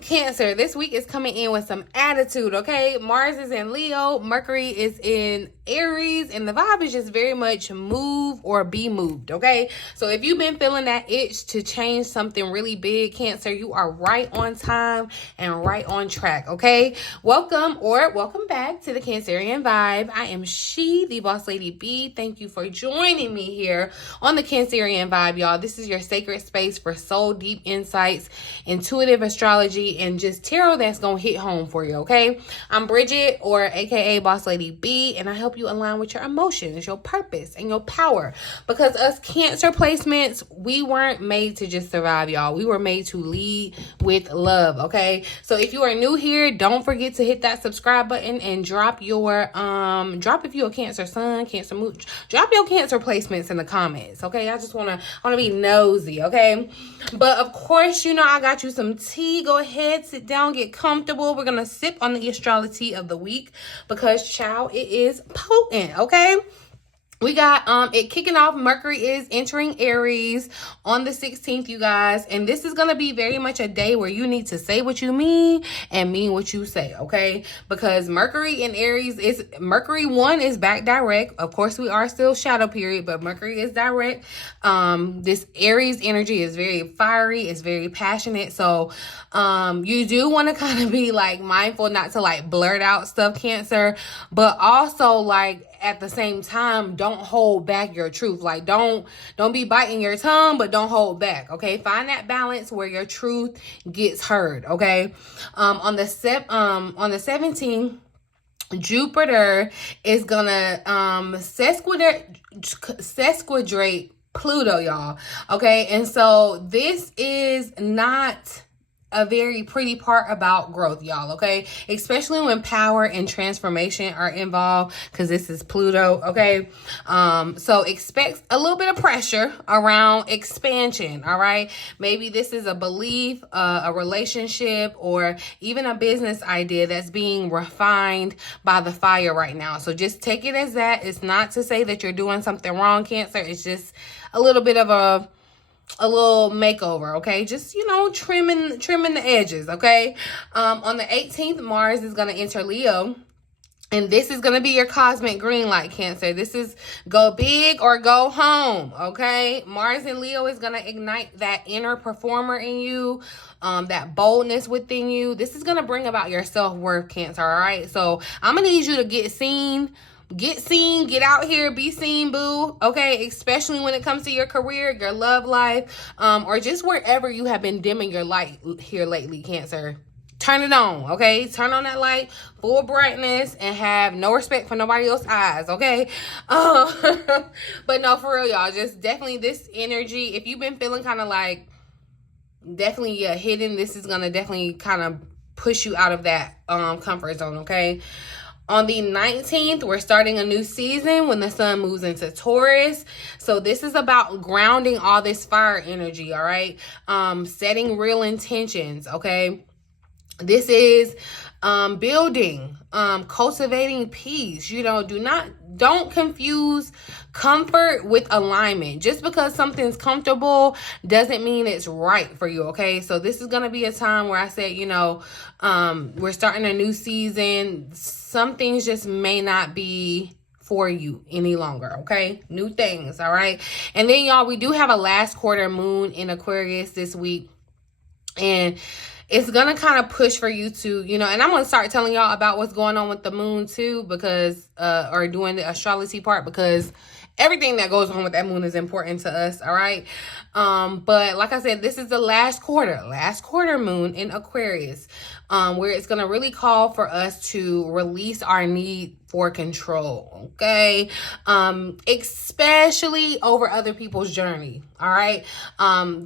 Cancer, this week is coming in with some attitude, okay? Mars is in Leo, Mercury is in Aries, and the vibe is just very much move or be moved, okay? So if you've been feeling that itch to change something really big, Cancer, you are right on time and right on track, okay? Welcome back to the Cancerian Vibe. I am the Boss Lady B. Thank you for joining me here on the Cancerian Vibe, y'all. This is your sacred space for soul deep insights, intuitive astrology, and just tarot that's gonna hit home for you, okay? I'm Bridget, or aka Boss Lady B, and I help you align with your emotions, your purpose, and your power. Because us Cancer placements, we weren't made to just survive, y'all. We were made to lead with love, okay? So if you are new here, don't forget to hit that subscribe button and drop your if you're a Cancer sun, Cancer moon, drop your Cancer placements in the comments, okay? I just wanna be nosy, okay? But of course, you know I got you some tea. Go ahead, sit down, get comfortable. We're gonna sip on the Astrolo-TEA of the week because, child, it is potent, okay? We got it kicking off. Mercury is entering Aries on the 16th, you guys. And this is going to be very much a day where you need to say what you mean and mean what you say, okay? Because Mercury in Aries is, Mercury 1 is back direct. Of course, we are still shadow period, but Mercury is direct. This Aries energy is very fiery. It's very passionate. So you do want to kind of be like mindful not to like blurt out stuff, Cancer, but also like at the same time, don't hold back your truth. Like don't be biting your tongue, but don't hold back, okay? Find that balance where your truth gets heard, okay? On the 17th, Jupiter is gonna sesquidrate Pluto, y'all, okay? And so this is not a very pretty part about growth, y'all, okay? Especially when power and transformation are involved, because this is Pluto, okay? So expect a little bit of pressure around expansion, all right? Maybe this is a belief, a relationship, or even a business idea that's being refined by the fire right now. So just take it as that. It's not to say that you're doing something wrong, Cancer. It's just a little bit of a little makeover, okay? Just, you know, trimming the edges, okay? On the 18th, Mars is going to enter Leo. And this is going to be your cosmic green light, Cancer. This is go big or go home, okay? Mars in Leo is going to ignite that inner performer in you, that boldness within you. This is going to bring about your self-worth, Cancer, all right? So I'm going to need you to get seen, get out here, be seen, boo, okay? Especially when it comes to your career, your love life, or just wherever you have been dimming your light here lately, Cancer. Turn it on, okay? Turn on that light, full brightness, and have no respect for nobody else's eyes, okay? But no, for real, y'all, just definitely this energy, if you've been feeling kind of like definitely hidden, this is going to definitely kind of push you out of that comfort zone, okay? On the 19th, we're starting a new season when the sun moves into Taurus. So this is about grounding all this fire energy, all right? Setting real intentions, okay? This is building, cultivating peace. You know, don't confuse comfort with alignment. Just because something's comfortable doesn't mean it's right for you, okay? So this is going to be a time where I said, you know, we're starting a new season. Some things just may not be for you any longer, okay? New things, all right? And then, y'all, we do have a last quarter moon in Aquarius this week. And it's going to kind of push for you to, you know, and I'm going to start telling y'all about what's going on with the moon too, because, or doing the astrology part, because everything that goes on with that moon is important to us, all right? But like I said, this is the last quarter moon in Aquarius, where it's going to really call for us to release our need for control, okay? Especially over other people's journey, all right?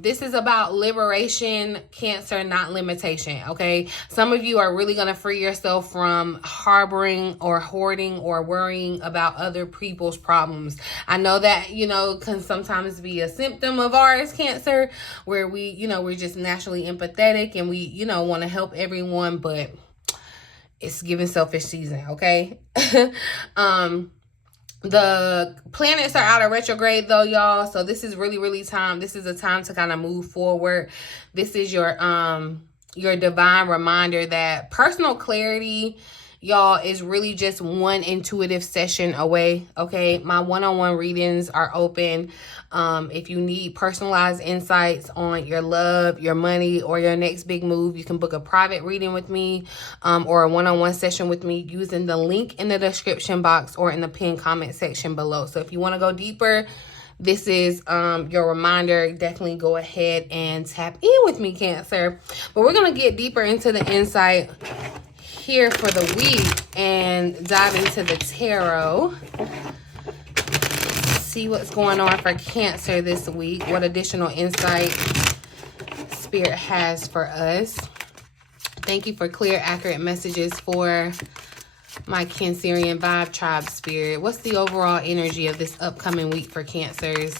This is about liberation, Cancer, not limitation, okay? Some of you are really going to free yourself from harboring or hoarding or worrying about other people's problems. I know that, you know, can sometimes be a symptom of ours, Cancer, where we, you know, we're just naturally empathetic and we, you know, want to help everyone, but it's giving selfish season, okay? The planets are out of retrograde though, y'all. So this is really, really time. This is a time to kind of move forward. This is your your divine reminder that personal clarity, y'all, is really just one intuitive session away, okay? My one-on-one readings are open. If you need personalized insights on your love, your money, or your next big move, you can book a private reading with me or a one-on-one session with me using the link in the description box or in the pinned comment section below. So if you want to go deeper, this is your reminder. Definitely go ahead and tap in with me, Cancer. But we're going to get deeper into the insight here for the week and dive into the tarot. See what's going on for Cancer this week. What additional insight Spirit has for us. Thank you for clear, accurate messages for my Cancerian Vibe Tribe Spirit. What's the overall energy of this upcoming week for Cancers?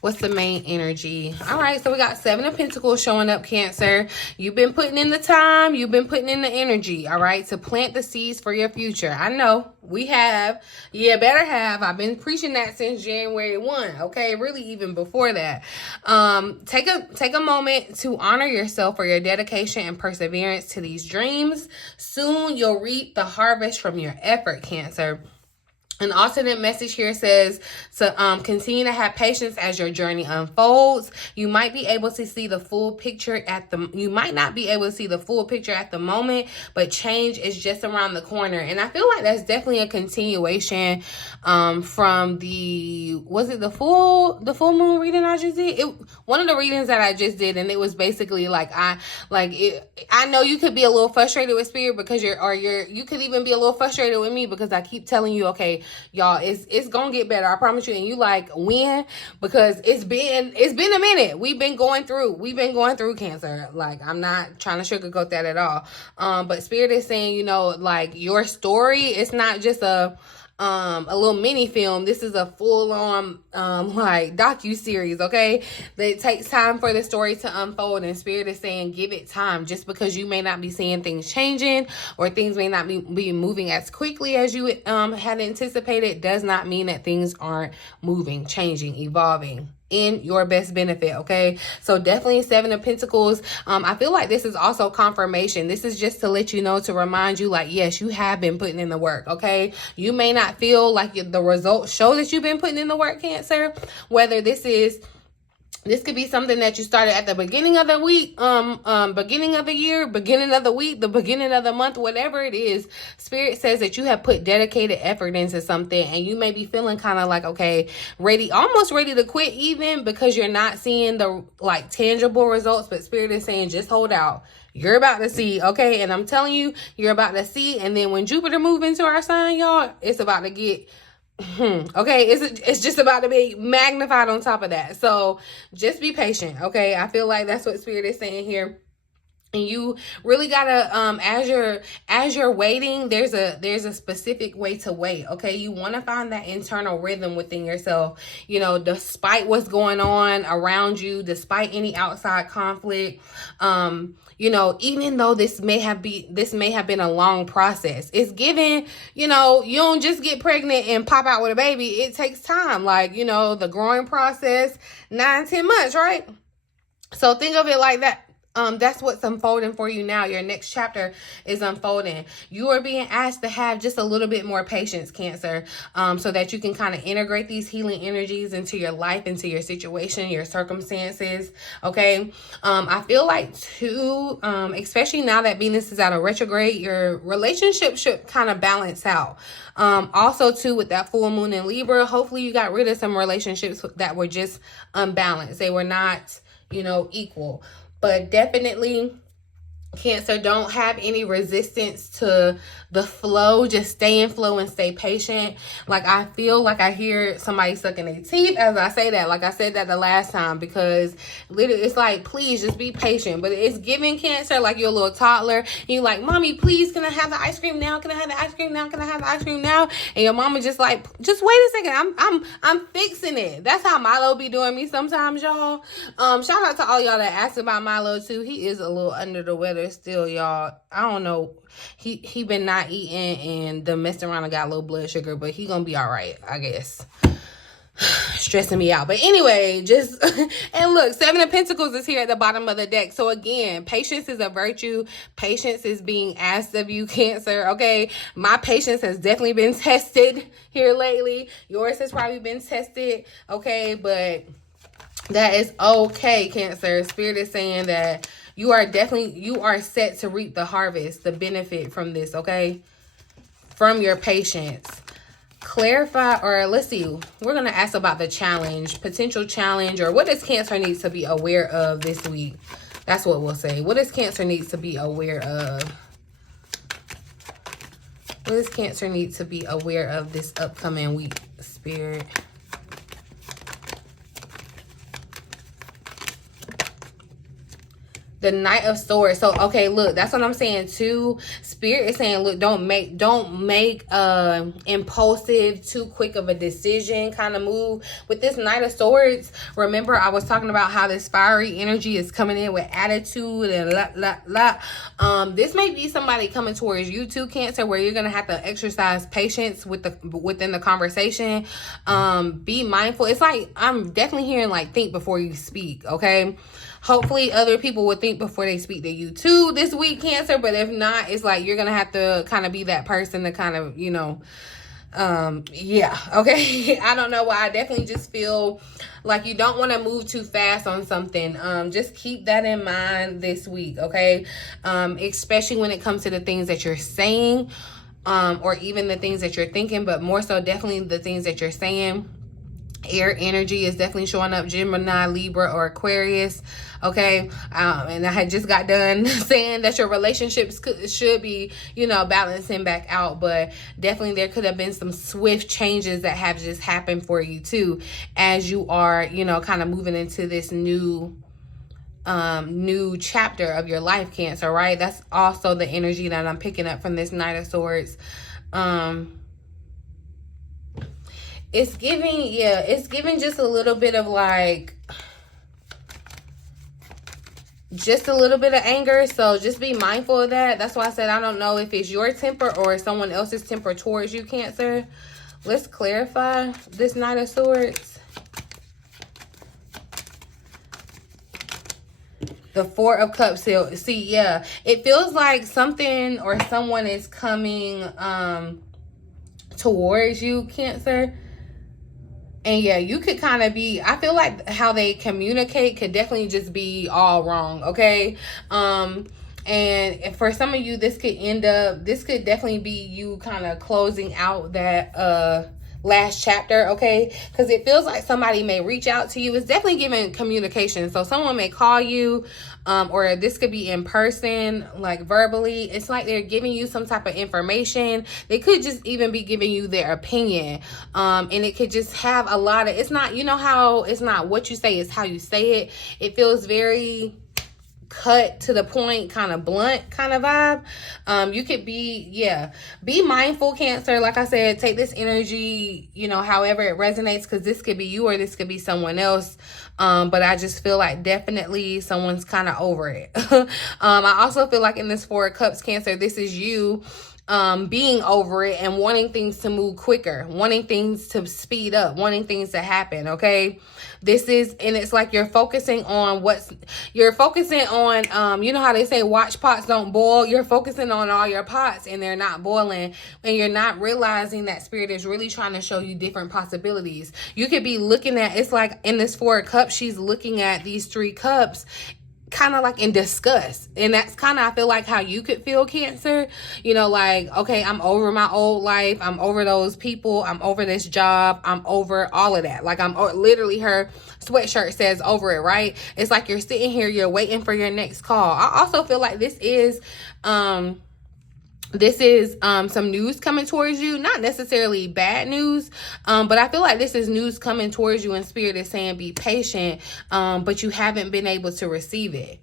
What's the main energy? All right, so we got 7 of Pentacles showing up, Cancer. You've been putting in the time. You've been putting in the energy, all right, to plant the seeds for your future. I know we have. Yeah, better have. I've been preaching that since January 1, okay? Really even before that. Take a moment to honor yourself for your dedication and perseverance to these dreams. Soon you'll reap the harvest from your effort, Cancer. An alternate message here says to continue to have patience as your journey unfolds. You might be able to see the full picture you might not be able to see the full picture at the moment, but change is just around the corner. And I feel like that's definitely a continuation from was it the full moon reading I just did? One of the readings that I just did, and it was basically like I know you could be a little frustrated with Spirit because you could even be a little frustrated with me because I keep telling you, okay, y'all, it's gonna get better, I promise you. And you like, when? Because it's been a minute. We've been going through Cancer. Like, I'm not trying to sugarcoat that at all. But Spirit is saying, you know, like, your story, it's not just a little mini film. This is a full-on like docu-series, okay? That it takes time for the story to unfold, and Spirit is saying give it time. Just because you may not be seeing things changing or things may not be moving as quickly as you had anticipated does not mean that things aren't moving, changing, evolving in your best benefit, okay? So definitely 7 of Pentacles. I feel like this is also confirmation. This is just to let you know, to remind you, like, yes, you have been putting in the work, okay? You may not feel like the results show that you've been putting in the work, Cancer. Whether this could be something that you started at the beginning of the week, beginning of the year, beginning of the week, the beginning of the month, whatever it is. Spirit says that you have put dedicated effort into something, and you may be feeling kind of like, okay, almost ready to quit even because you're not seeing the like tangible results. But Spirit is saying, just hold out. You're about to see, okay? And I'm telling you, you're about to see. And then when Jupiter moves into our sign, y'all, it's about to get okay, it's just about to be magnified on top of that. So just be patient, okay? I feel like that's what Spirit is saying here. And you really gotta, as you're waiting, there's a specific way to wait, okay? You want to find that internal rhythm within yourself, you know, despite what's going on around you, despite any outside conflict. You know, even though this may have been a long process, it's given, you know, you don't just get pregnant and pop out with a baby. It takes time, like, you know, the growing process, 9-10 months, right? So think of it like that. That's what's unfolding for you now. Your next chapter is unfolding. You are being asked to have just a little bit more patience, Cancer, so that you can kind of integrate these healing energies into your life, into your situation, your circumstances, okay? I feel like, too, especially now that Venus is out of retrograde, your relationship should kind of balance out. Also, too, with that full moon in Libra, hopefully you got rid of some relationships that were just unbalanced. They were not, you know, equal. But definitely, Cancer, don't have any resistance to the flow. Just stay in flow and stay patient. Like, I feel like I hear somebody sucking their teeth as I say that. Like I said that the last time, because literally it's like, please just be patient. But it's giving, Cancer, like you're a little toddler and you're like, mommy, please, can I have the ice cream now? Can I have the ice cream now? Can I have the ice cream now? And your mama just like, just wait a second. I'm fixing it. That's how Milo be doing me sometimes, y'all. Shout out to all y'all that asked about Milo too. He is a little under the weather still, y'all. I don't know. He been not eating and the messing around and got low blood sugar, but he gonna be all right, I guess. stressing me out. But anyway, just and look, 7 of Pentacles is here at the bottom of the deck. So again, patience is a virtue. Patience is being asked of you, Cancer. Okay, my patience has definitely been tested here lately. Yours has probably been tested. Okay, but that is okay, Cancer. Spirit is saying that you are set to reap the harvest, the benefit from this. Okay, from your patience. Clarify, or let's see, we're going to ask about the challenge, potential challenge, or what does Cancer need to be aware of this week? That's what we'll say. What does Cancer need to be aware of? What does Cancer need to be aware of this upcoming week, Spirit? The Knight of Swords. So, okay, look, that's what I'm saying too. Spirit is saying, look, don't make impulsive, too quick of a decision kind of move. With this Knight of Swords, remember I was talking about how this fiery energy is coming in with attitude and this may be somebody coming towards you too, Cancer, where you're going to have to exercise patience within the conversation. Be mindful. It's like, I'm definitely hearing like, think before you speak, okay? Hopefully other people will think before they speak to you too this week, Cancer. But if not, it's like you're going to have to kind of be that person to kind of, you know, yeah, okay. I don't know why. I definitely just feel like you don't want to move too fast on something. Just keep that in mind this week, okay? Especially when it comes to the things that you're saying, or even the things that you're thinking, but more so definitely the things that you're saying. Air energy is definitely showing up, Gemini, Libra, or Aquarius, okay? And I had just got done saying that your relationships should be, you know, balancing back out, but definitely there could have been some swift changes that have just happened for you too, as you are, you know, kind of moving into this new chapter of your life, Cancer, right? That's also the energy that I'm picking up from this Knight of Swords. It's giving, yeah, it's giving just a little bit of like, just a little bit of anger. So just be mindful of that. That's why I said I don't know if it's your temper or someone else's temper towards you, Cancer. Let's clarify this Knight of Swords. The Four of Cups. See, yeah, it feels like something or someone is coming towards you, Cancer. And yeah, you could kind of be, I feel like how they communicate could definitely just be all wrong, okay? And for some of you, this could definitely be you kind of closing out that last chapter, okay? Because it feels like somebody may reach out to you. It's definitely giving communication. So someone may call you, or this could be in person, like verbally. It's like they're giving you some type of information. They could just even be giving you their opinion. And it could just have a lot of, it's not, you know how it's not what you say, it's how you say it. It feels very cut to the point, kind of blunt kind of vibe. You could be, yeah, be mindful, Cancer. Like I said, take this energy, you know, however it resonates, because this could be you or this could be someone else. But I just feel like definitely someone's kind of over it. I also feel like in this Four of Cups, Cancer, this is you being over it and wanting things to move quicker, wanting things to speed up, wanting things to happen, okay? This is, and it's like you're focusing on you know how they say watch pots don't boil? You're focusing on all your pots and they're not boiling, and you're not realizing that Spirit is really trying to show you different possibilities. You could be looking at, it's like in this Four of Cups, she's looking at these 3 cups kind of like in disgust, and that's kind of, I feel like, how you could feel, Cancer. You know, like, okay, I'm over my old life, I'm over those people, I'm over this job, I'm over all of that. Like, I'm literally, her sweatshirt says over it, right? It's like you're sitting here, you're waiting for your next call. I also feel like this is some news coming towards you, not necessarily bad news, but I feel like this is news coming towards you, and Spirit is saying be patient, but you haven't been able to receive it.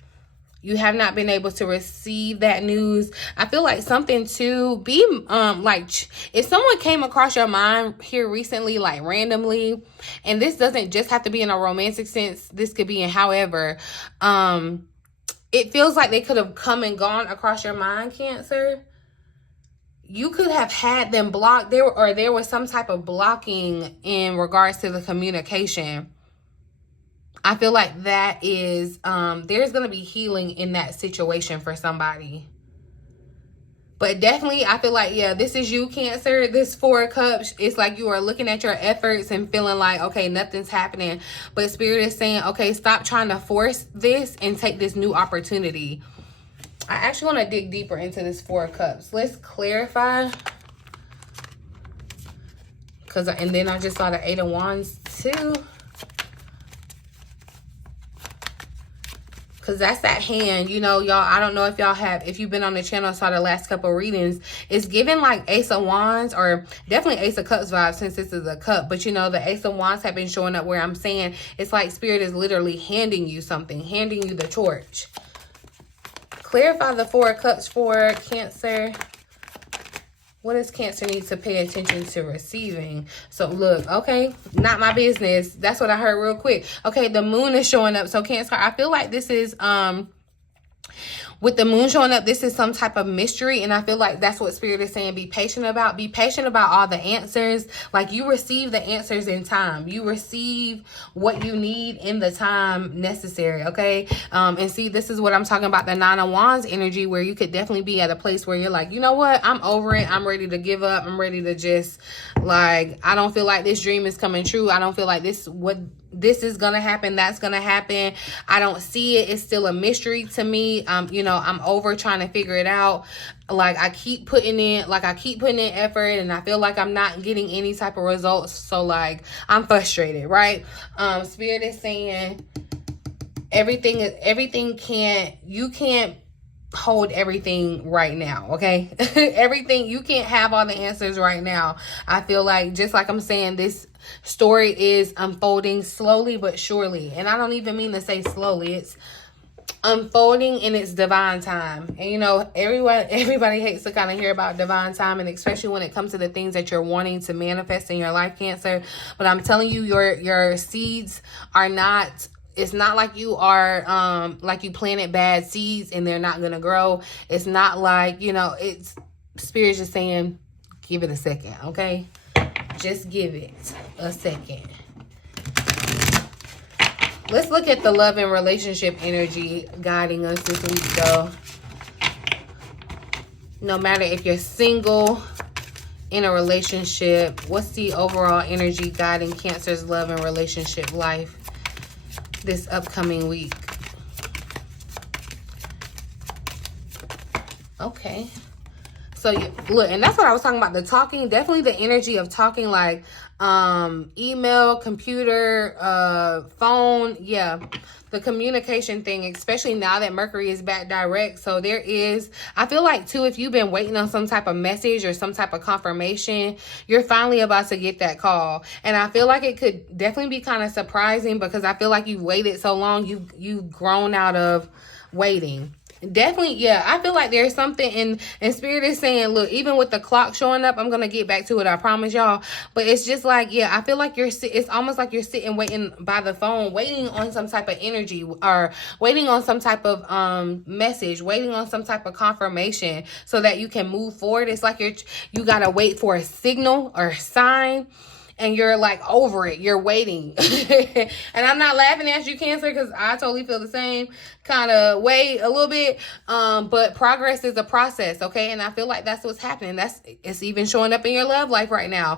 You have not been able to receive that news. I feel like something to be, like, if someone came across your mind here recently, like randomly, and this doesn't just have to be in a romantic sense, this could be in however, it feels like they could have come and gone across your mind, Cancer. you could have had them blocked there, or there was some type of blocking in regards to the communication. I feel like that is, there's going to be healing in that situation for somebody. But definitely, I feel like, yeah, this is you, Cancer. This 4 of Cups, it's like you are looking at your efforts and feeling like, okay, nothing's happening. But Spirit is saying, okay, stop trying to force this and take this new opportunity. I actually want to dig deeper into this 4 of Cups. Let's clarify. And then I just saw the 8 of Wands too. Because that's that hand, you know, y'all. I don't know if y'all have, if you've been on the channel, saw the last couple of readings. It's giving like Ace of Wands, or definitely Ace of Cups vibe, since this is a cup. But you know, the Ace of Wands have been showing up where I'm saying it's like Spirit is literally handing you something, handing you the torch. Clarify the 4 of Cups for Cancer. What does Cancer need to pay attention to receiving? So look, okay, not my business. That's what I heard real quick. Okay, the moon is showing up. So Cancer, I feel like this is with the moon showing up, this is some type of mystery. And I feel like that's what Spirit is saying. Be patient about. Be patient about all the answers. Like, you receive the answers in time. You receive what you need in the time necessary, okay? And see, this is what I'm talking about, the 9 of Wands energy, where you could definitely be at a place where you're like, you know what? I'm over it. I'm ready to give up. I'm ready to just, like, I don't feel like this dream is coming true. I don't feel like this is gonna happen, that's gonna happen. I don't see it. It's still a mystery to me. You know, I'm over trying to figure it out. Like, I keep putting in effort, and I feel like I'm not getting any type of results. So like, I'm frustrated, right? Spirit is saying you can't hold everything right now, okay? Everything, you can't have all the answers right now. I feel like, just like I'm saying, this story is unfolding slowly but surely. And I don't even mean to say slowly. It's unfolding in its divine time. And you know, everybody hates to kind of hear about divine time, and especially when it comes to the things that you're wanting to manifest in your life, Cancer. But I'm telling you, your seeds are not, it's not like you are like you planted bad seeds and they're not gonna grow. It's not like, you know, it's Spirit's just saying, give it a second, okay? Just give it a second. Let's look at the love and relationship energy guiding us this week, though. No matter if you're single, in a relationship, what's the overall energy guiding Cancer's love and relationship life this upcoming week? Okay. So look, and that's what I was talking about, the talking, definitely the energy of talking, like email, computer, phone. Yeah, the communication thing, especially now that Mercury is back direct. So there is, I feel like too, if you've been waiting on some type of message or some type of confirmation, you're finally about to get that call. And I feel like it could definitely be kind of surprising, because I feel like you've waited so long, you've grown out of waiting. Definitely, yeah, I feel like there's something and Spirit is saying, look, even with the clock showing up, I'm gonna get back to it, I promise y'all. But it's just like, yeah, I feel like it's almost like you're sitting waiting by the phone, waiting on some type of energy, or waiting on some type of message, waiting on some type of confirmation so that you can move forward. It's like you gotta wait for a signal or a sign, and you're like over it, you're waiting. And I'm not laughing at you, Cancer, because I totally feel the same kind of way a little bit. But progress is a process, okay? And I feel like that's what's happening. It's even showing up in your love life right now.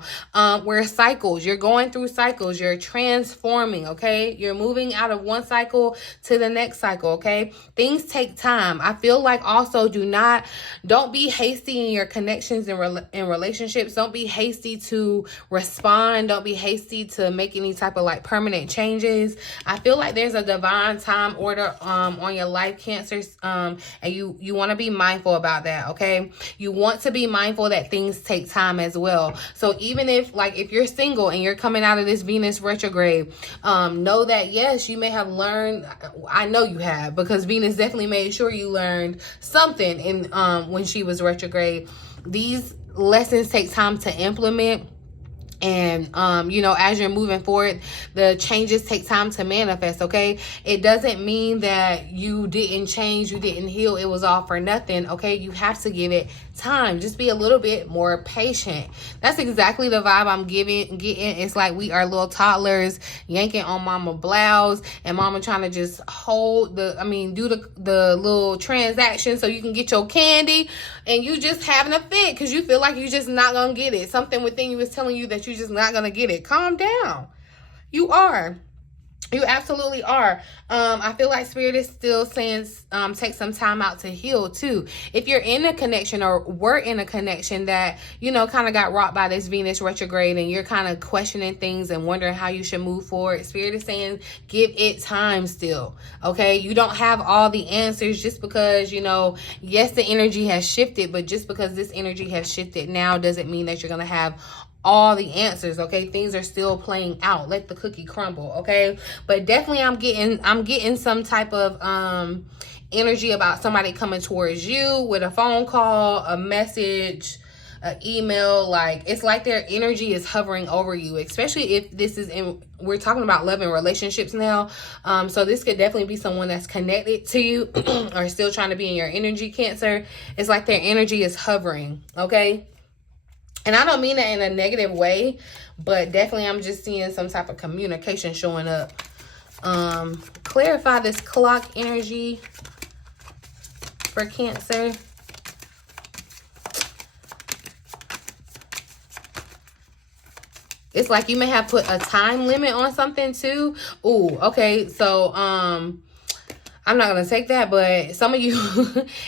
Where cycles, you're going through cycles, you're transforming, okay? You're moving out of one cycle to the next cycle, okay? Things take time. I feel like also don't be hasty in your connections and in relationships. Don't be hasty to respond. Don't be hasty to make any type of like permanent changes. I feel like there's a divine time order on your life, Cancers, and you want to be mindful about that, okay? You want to be mindful that things take time as well. So even if you're single and you're coming out of this Venus retrograde, know that yes, you may have learned, I know you have, because Venus definitely made sure you learned something in when she was retrograde. These lessons take time to implement. And, you know, as you're moving forward, the changes take time to manifest, okay? It doesn't mean that you didn't change, you didn't heal, it was all for nothing, okay? You have to give it time. Just be a little bit more patient. That's exactly the vibe I'm getting. It's like we are little toddlers yanking on mama blouse, and mama trying to just hold do the little transaction so you can get your candy, and you just having a fit because you feel like you're just not gonna get it. Something within you is telling you that you're just not gonna get it. Calm down. You are. You absolutely are. I feel like Spirit is still saying take some time out to heal too. If you're in a connection or were in a connection that, you know, kind of got rocked by this Venus retrograde, and you're kind of questioning things and wondering how you should move forward, Spirit is saying give it time still, okay? You don't have all the answers just because, you know, yes, the energy has shifted, but just because this energy has shifted now doesn't mean that you're going to have all the answers, okay? Things are still playing out. Let the cookie crumble, okay? But definitely I'm getting some type of energy about somebody coming towards you with a phone call, a message, an email. Like, it's like their energy is hovering over you, especially if this is we're talking about love and relationships now. So this could definitely be someone that's connected to you or still trying to be in your energy, Cancer. It's like their energy is hovering, okay? And I don't mean that in a negative way, but definitely I'm just seeing some type of communication showing up. Clarify this clock energy for Cancer. It's like you may have put a time limit on something too. Ooh, okay. So, I'm not going to take that, but some of you,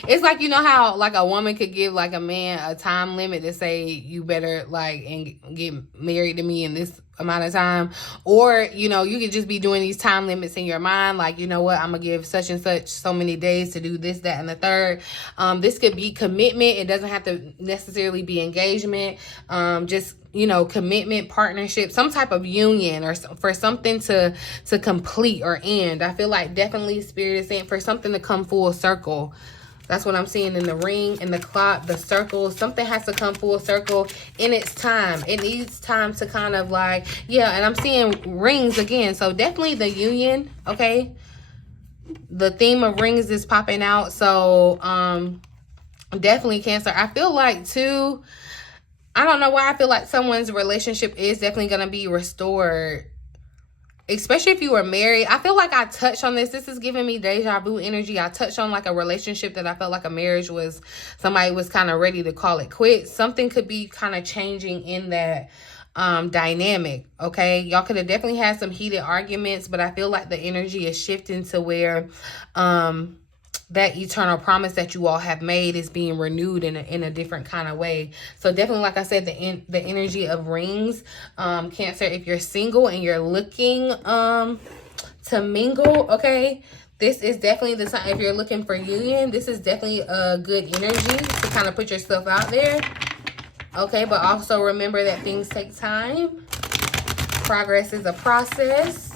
it's like, you know how like a woman could give like a man a time limit to say you better like and get married to me in this amount of time, or, you know, you could just be doing these time limits in your mind, like, you know what, I'm gonna give such and such so many days to do this, that, and the third. This could be commitment. It doesn't have to necessarily be engagement. Just, you know, commitment, partnership, some type of union, or for something to complete or end. I feel like definitely Spirit is saying for something to come full circle. That's what I'm seeing in the ring, in the clock, the circle. Something has to come full circle in its time. It needs time to kind of like, yeah, and I'm seeing rings again. So definitely the union, okay? The theme of rings is popping out. So definitely Cancer. I feel like too, I don't know why I feel like someone's relationship is definitely going to be restored. Especially if you were married. I feel like I touched on this. This is giving me deja vu energy. I touched on like a relationship that I felt like a marriage was, somebody was kind of ready to call it quits. Something could be kind of changing in that dynamic, okay? Y'all could have definitely had some heated arguments, but I feel like the energy is shifting to where that eternal promise that you all have made is being renewed in a different kind of way. So definitely, like I said, the energy of rings, Cancer, if you're single and you're looking to mingle, okay, this is definitely the time. If you're looking for union, this is definitely a good energy to kind of put yourself out there, okay? But also remember that things take time. Progress is a process.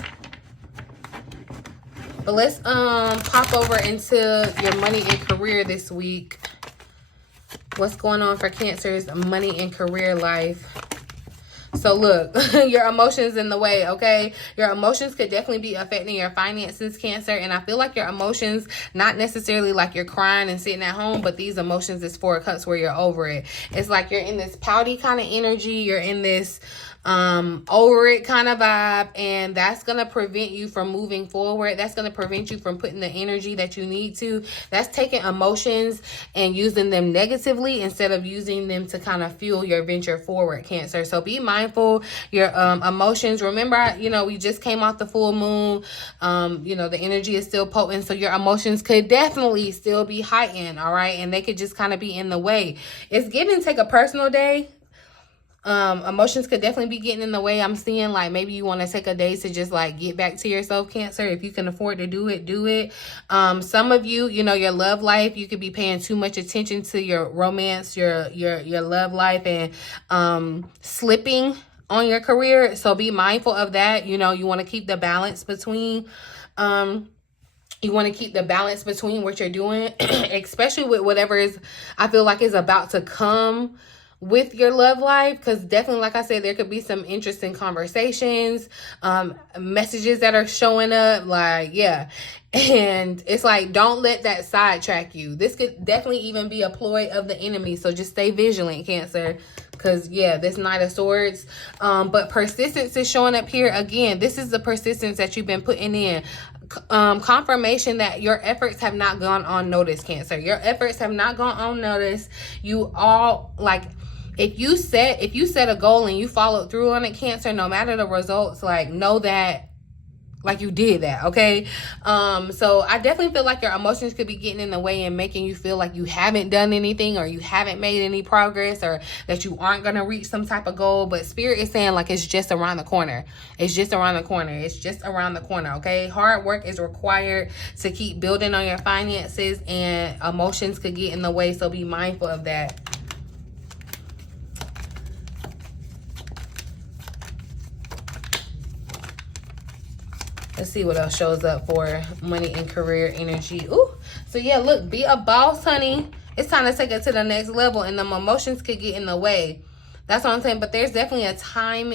But let's pop over into your money and career this week. What's going on for Cancer's money and career life? So look, your emotions in the way, okay? Your emotions could definitely be affecting your finances, Cancer. And I feel like your emotions, not necessarily like you're crying and sitting at home, but these emotions is 4 of Cups where you're over it. It's like you're in this pouty kind of energy. You're in this over it kind of vibe, and that's gonna prevent you from moving forward. That's gonna prevent you from putting the energy that you need to. That's taking emotions and using them negatively instead of using them to kind of fuel your venture forward, Cancer. So be mindful. Your emotions, remember, you know, we just came off the full moon. You know, the energy is still potent, so your emotions could definitely still be heightened, all right? And they could just kind of be in the way. It's giving take a personal day. Emotions could definitely be getting in the way. I'm seeing like maybe you want to take a day to just like get back to yourself, Cancer. If you can afford to do it, do it. Some of you, you know, your love life, you could be paying too much attention to your romance, your love life, and slipping on your career. So be mindful of that. You know, you want to keep the balance between what you're doing, especially with whatever is, I feel like, is about to come with your love life, because definitely, like I said, there could be some interesting conversations, messages that are showing up, like, yeah. And it's like, don't let that sidetrack you. This could definitely even be a ploy of the enemy, so just stay vigilant, Cancer, because yeah, this Knight of Swords. But persistence is showing up here again. This is the persistence that you've been putting in. Confirmation that your efforts have not gone unnoticed, Cancer. Your efforts have not gone unnoticed. You all, like, if you set a goal and you followed through on it, Cancer, no matter the results, like, know that, like, you did that, okay? So I definitely feel like your emotions could be getting in the way and making you feel like you haven't done anything, or you haven't made any progress, or that you aren't going to reach some type of goal. But Spirit is saying, like, it's just around the corner. It's just around the corner. It's just around the corner, okay? Hard work is required to keep building on your finances, and emotions could get in the way, so be mindful of that. Let's see what else shows up for money and career energy. Ooh, so yeah, look, be a boss, honey. It's time to take it to the next level, and the emotions could get in the way. That's what I'm saying. But there's definitely a time.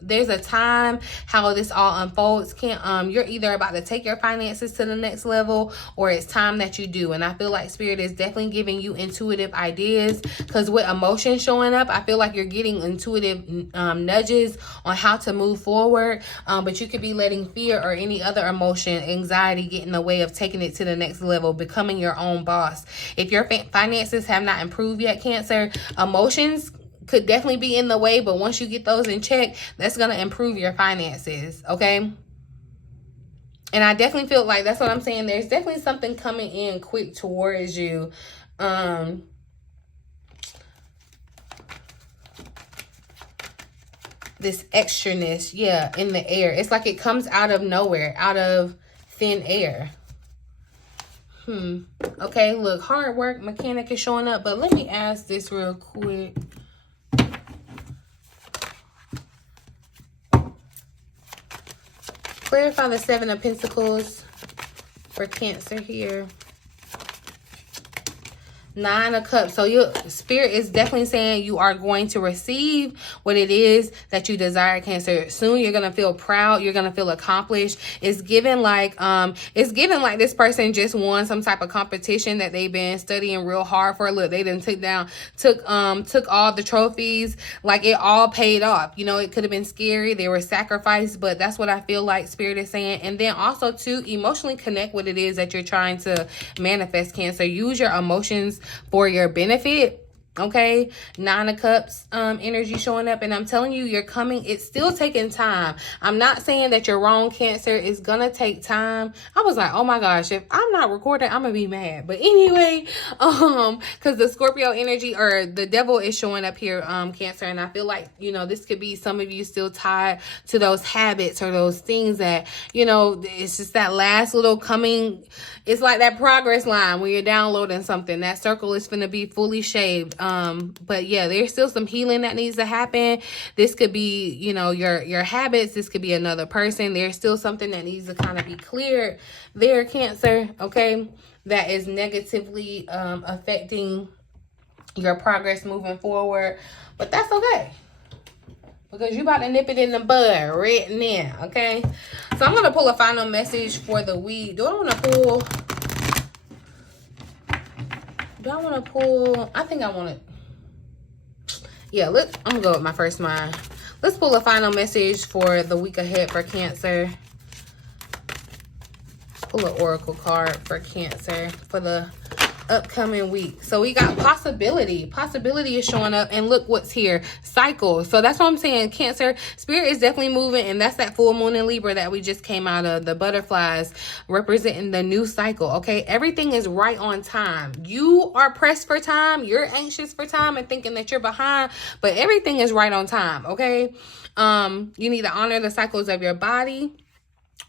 There's a time how this all unfolds. You're either about to take your finances to the next level, or it's time that you do. And I feel like Spirit is definitely giving you intuitive ideas, because with emotion showing up, I feel like you're getting intuitive nudges on how to move forward. But you could be letting fear or any other emotion, anxiety, get in the way of taking it to the next level, becoming your own boss. If your finances have not improved yet, Cancer, emotions could definitely be in the way, but once you get those in check, that's going to improve your finances, okay? And I definitely feel like, that's what I'm saying, there's definitely something coming in quick towards you. This extraness, yeah, in the air. It's like it comes out of nowhere, out of thin air. Okay, look, hard work mechanic is showing up, but let me ask this real quick. Clarify the Seven of Pentacles for Cancer here. Nine of Cups. So your Spirit is definitely saying you are going to receive what it is that you desire, Cancer. Soon you're gonna feel proud. You're gonna feel accomplished. It's given like this person just won some type of competition that they've been studying real hard for. Look, they didn't took all the trophies. Like, it all paid off. You know, it could have been scary. They were sacrificed, but that's what I feel like Spirit is saying. And then also to emotionally connect what it is that you're trying to manifest, Cancer. Use your emotions for your benefit, okay? Nine of Cups energy showing up, and I'm telling you, you're coming. It's still taking time. I'm not saying that you're wrong, Cancer. It's gonna take time. I was like, oh my gosh, if I'm not recording, I'm gonna be mad. But anyway, because the Scorpio energy, or the devil, is showing up here, Cancer, and I feel like, you know, this could be some of you still tied to those habits or those things that, you know, it's just that last little coming. It's like that progress line when you're downloading something. That circle is going to be fully shaved. But yeah, there's still some healing that needs to happen. This could be, you know, your habits. This could be another person. There's still something that needs to kind of be cleared there, Cancer, okay? That is negatively affecting your progress moving forward. But that's okay, because you about to nip it in the bud right now, okay? So I'm going to pull a final message for the week. Do I want to pull? I think I want to. Yeah, I'm going to go with my first mind. Let's pull a final message for the week ahead for Cancer. Pull an oracle card for Cancer for the upcoming week. So we got possibility is showing up, and look what's here, cycle. So that's what I'm saying, Cancer. Spirit is definitely moving, and that's that full moon in Libra that we just came out of. The butterflies representing the new cycle, okay? Everything is right on time. You are pressed for time, you're anxious for time and thinking that you're behind, but everything is right on time, okay? You need to honor the cycles of your body,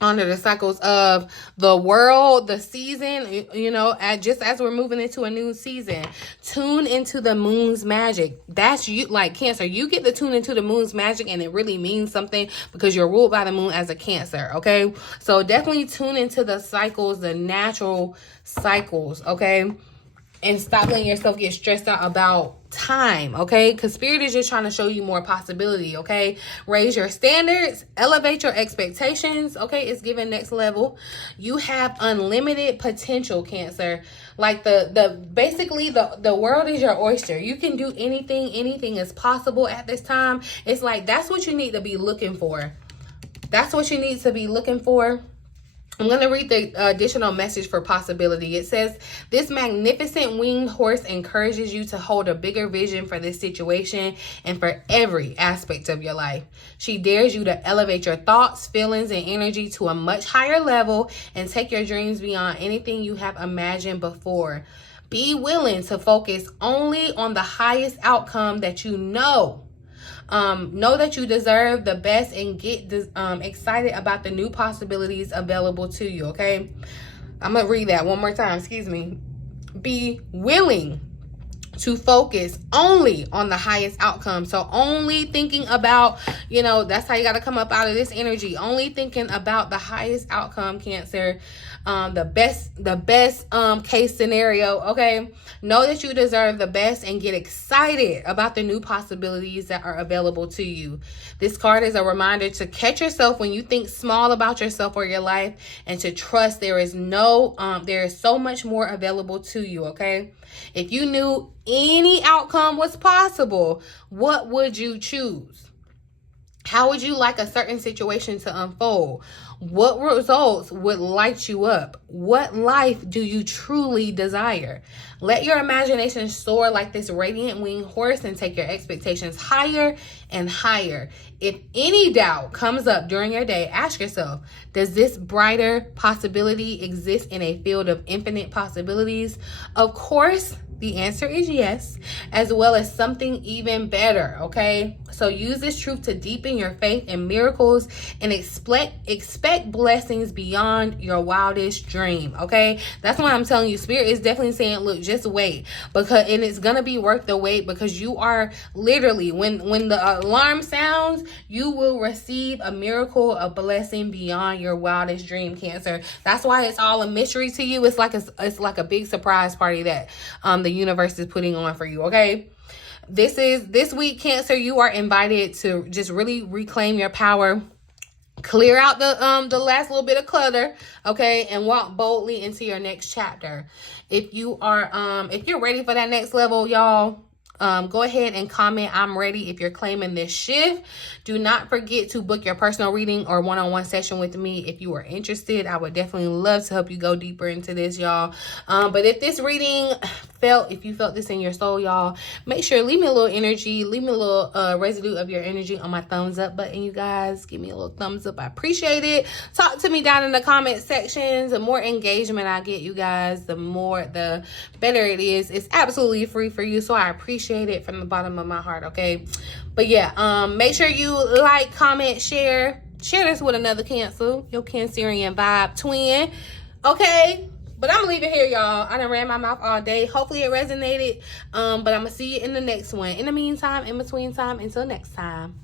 honor the cycles of the world, the season, you know, just as we're moving into a new season. Tune into the moon's magic. That's you, like Cancer. You get to tune into the moon's magic, and it really means something because you're ruled by the moon as a Cancer, okay? So definitely tune into the cycles, the natural cycles, okay? and stop letting yourself get stressed out about time, okay? Because Spirit is just trying to show you more possibility, okay? Raise your standards, elevate your expectations, okay? It's given next level. You have unlimited potential, Cancer. Like basically the world is your oyster. You can do anything. Anything is possible at this time. It's like that's what you need to be looking for. That's what you need to be looking for. I'm going to read the additional message for possibility. It says, this magnificent winged horse encourages you to hold a bigger vision for this situation and for every aspect of your life. She dares you to elevate your thoughts, feelings, and energy to a much higher level and take your dreams beyond anything you have imagined before. Be willing to focus only on the highest outcome that you know. Know that you deserve the best and get excited about the new possibilities available to you, okay? I'm going to read that one more time. Excuse me. Be willing to focus only on the highest outcome. So only thinking about, you know, that's how you got to come up out of this energy. Only thinking about the highest outcome, Cancer. The best case scenario, okay? Know that you deserve the best and get excited about the new possibilities that are available to you. This card is a reminder to catch yourself when you think small about yourself or your life, and to trust there is so much more available to you, okay? If you knew any outcome was possible, what would you choose? How would you like a certain situation to unfold? What results would light you up? What life do you truly desire? Let your imagination soar like this radiant winged horse and take your expectations higher and higher. If any doubt comes up during your day, ask yourself, does this brighter possibility exist in a field of infinite possibilities? Of course, the answer is yes, as well as something even better, okay? So use this truth to deepen your faith in miracles and expect blessings beyond your wildest dream, okay? That's why I'm telling you, Spirit is definitely saying, look, just wait, and it's gonna be worth the wait, because you are literally, when the alarm sounds, you will receive a miracle, a blessing beyond your wildest dream, Cancer. That's why it's all a mystery to you. It's like a big surprise party that the universe is putting on for you, okay? This week, Cancer, you are invited to just really reclaim your power, clear out the last little bit of clutter, okay, and walk boldly into your next chapter. If you're ready for that next level, y'all, go ahead and comment, I'm ready, if you're claiming this shift. Do not forget to book your personal reading or one-on-one session with me if you are interested. I would definitely love to help you go deeper into this, y'all. But if this reading if you felt this in your soul, y'all, make sure leave me a little energy, leave me a little residue of your energy on my thumbs up button, you guys. Give me a little thumbs up. I appreciate it. Talk to me down in the comment sections. The more engagement I get, you guys, the better it is. It's absolutely free for you, so I appreciate it from the bottom of my heart, okay? But yeah, make sure you like, comment, share this with another Cancer, your Cancerian vibe twin, okay? But I'm gonna leave it here, y'all. I done ran my mouth all day. Hopefully it resonated. But I'm gonna see you in the next one. In the meantime, in between time, until next time.